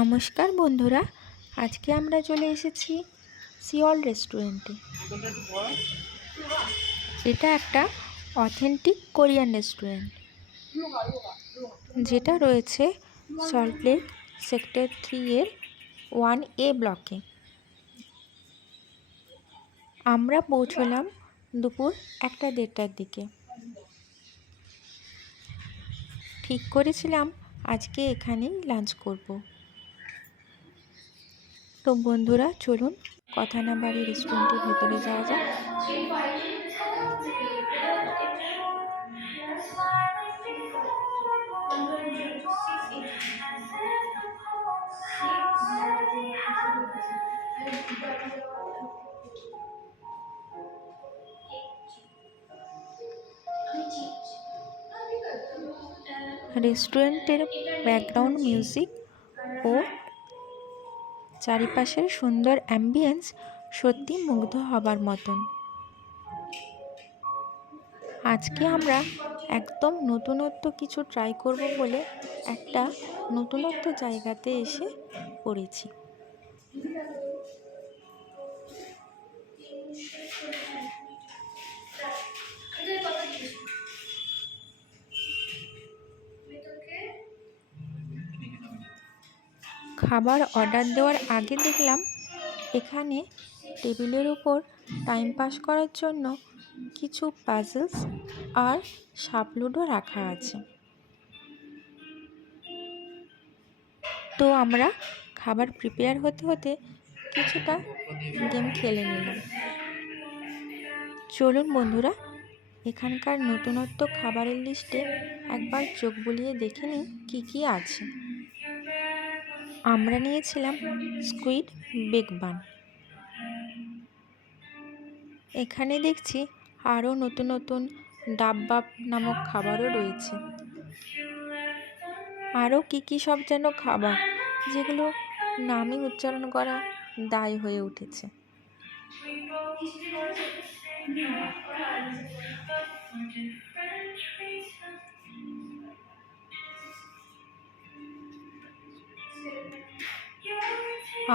নমস্কার বন্ধুরা, আজকে আমরা চলে এসেছি সিওল রেস্টুরেন্টে। এটা একটা অথেন্টিক কোরিয়ান রেস্টুরেন্ট, যেটা রয়েছে সল্টলেক সেক্টর 3 এর 1A ব্লকে। আমরা পৌঁছলাম দুপুর 1:30টার দিকে। ঠিক করেছিলাম আজকে এখানেই লাঞ্চ করব। তো বন্ধুরা, চলুন কথা না বাড়িয়ে রেস্টুরেন্টের ভেতরে যাওয়া যাক। রেস্টুরেন্টের ব্যাকগ্রাউন্ড মিউজিক ও চারিপাশের সুন্দর অ্যাম্বিয়েন্স সত্যি মুগ্ধ হবার মতন। আজকে আমরা একদম নতুনত্ব কিছু ট্রাই করব বলে একটা নতুনত্ব জায়গাতে এসে পড়েছি। খাবার অর্ডার দেওয়ার আগে দেখলাম এখানে টেবিলের উপর টাইম পাস করার জন্য কিছু পাজলস আর সাপ লুডো রাখা আছে। তো আমরা খাবার প্রিপেয়ার হতে হতে কিছুটা গেম খেলে নিলাম। চলুন বন্ধুরা, এখানকার নতুনত্ব খাবারের লিস্টে একবার চোখ বুলিয়ে দেখে নিই কী কী আছে। আমরা নিয়েছিলাম স্কুইড বেক বান। এখানে দেখছি আরও নতুন নতুন ডাব্বাব নামক খাবারও রয়েছে। আরও কী সব যেন খাবার, যেগুলো নামই উচ্চারণ করা দায় হয়ে উঠেছে।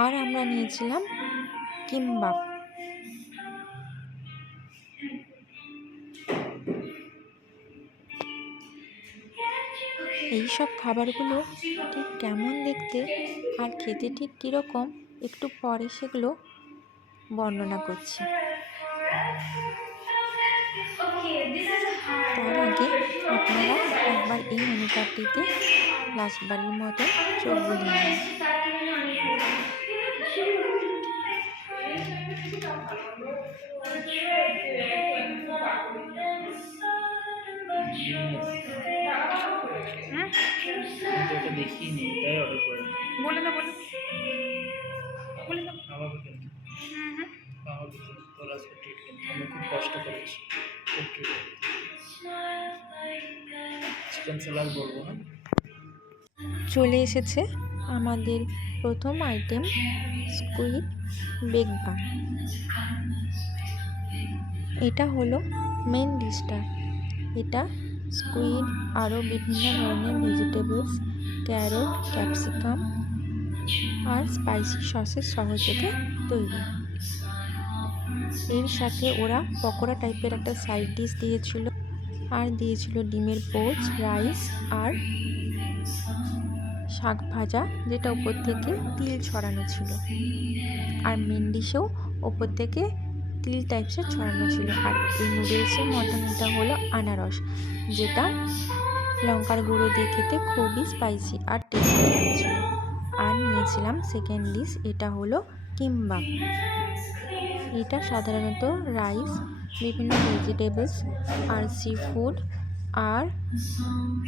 আর আমরা নিয়েছিলাম কিমবাপ। এইসব খাবারগুলো ঠিক কেমন দেখতে আর খেতে ঠিক কীরকম একটু পরে সেগুলো বর্ণনা করছি। তার আগে আপনারা একবার এই মেনু কার্ডটিতে লাস্টবারের মতো চোখ বুলিয়ে নিন। বলে দাও খুব কষ্ট করেছি। চিকেন স্যালাড বলবো না। চলে এসেছে আমাদের প্রথম আইটেম, স্কুইড বেক বান। এটা হলো মেন ডিশটা। এটা স্কুইড, আরও বিভিন্ন ধরনের ভেজিটেবলস, ক্যারট, ক্যাপসিকাম আর স্পাইসি সসের সহযোগে তৈরি। এর সাথে ওরা পকোড়া টাইপের একটা সাইড ডিশ দিয়েছিল, আর দিয়েছিল ডিমের পোচ, রাইস আর শাক ভাজা, যেটা ওপর থেকে তিল ছড়ানো ছিল। আর মেন ডিশেও ওপর থেকে তিল টাইপসের ছড়ানো ছিল। আর এই নুডলসের মতন এটা হলো আনারস, যেটা লঙ্কার গুঁড়ো দিয়ে খেতে খুবই স্পাইসি আর টেস্টি লাগছিল। আর নিয়েছিলাম সেকেন্ড ডিশ, এটা হলো কিমবাপ। এটা সাধারণত রাইস, বিভিন্ন ভেজিটেবলস আর সি ফুড আর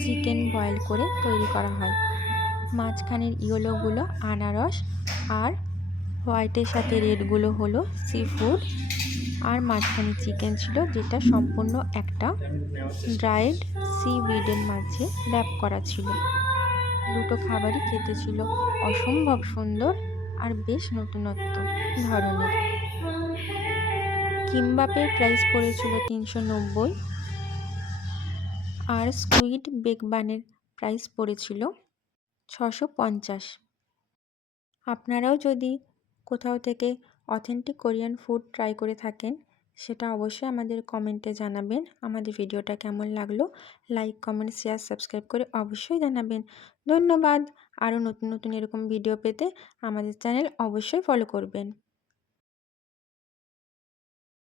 চিকেন বয়েল করে তৈরি করা হয়। মাঝখানের ইয়েলোগুলো আনারস আর হোয়াইটের সাথে রেডগুলো হলো সি ফুড, আর মাঝখানে চিকেন ছিল, যেটা সম্পূর্ণ একটা ড্রাইড সিউইডের মাঝে র্যাপ করা ছিল। দুটো খাবারই খেতে ছিল অসম্ভব সুন্দর আর বেশ নতুনত্ব ধরনের। কিমবাপের প্রাইস পড়েছিল 390, আর স্কুইড বেক বানের প্রাইস পড়েছিল 650। আপনারাও যদি কোথাও থেকে অথেন্টিক কোরিয়ান ফুড ট্রাই করে থাকেন সেটা অবশ্যই আমাদের কমেন্টে জানাবেন। আমাদের ভিডিওটা কেমন লাগলো লাইক, কমেন্ট, শেয়ার, সাবস্ক্রাইব করে অবশ্যই জানাবেন। ধন্যবাদ। আরও নতুন নতুন এরকম ভিডিও পেতে আমাদের চ্যানেল অবশ্যই ফলো করবেন।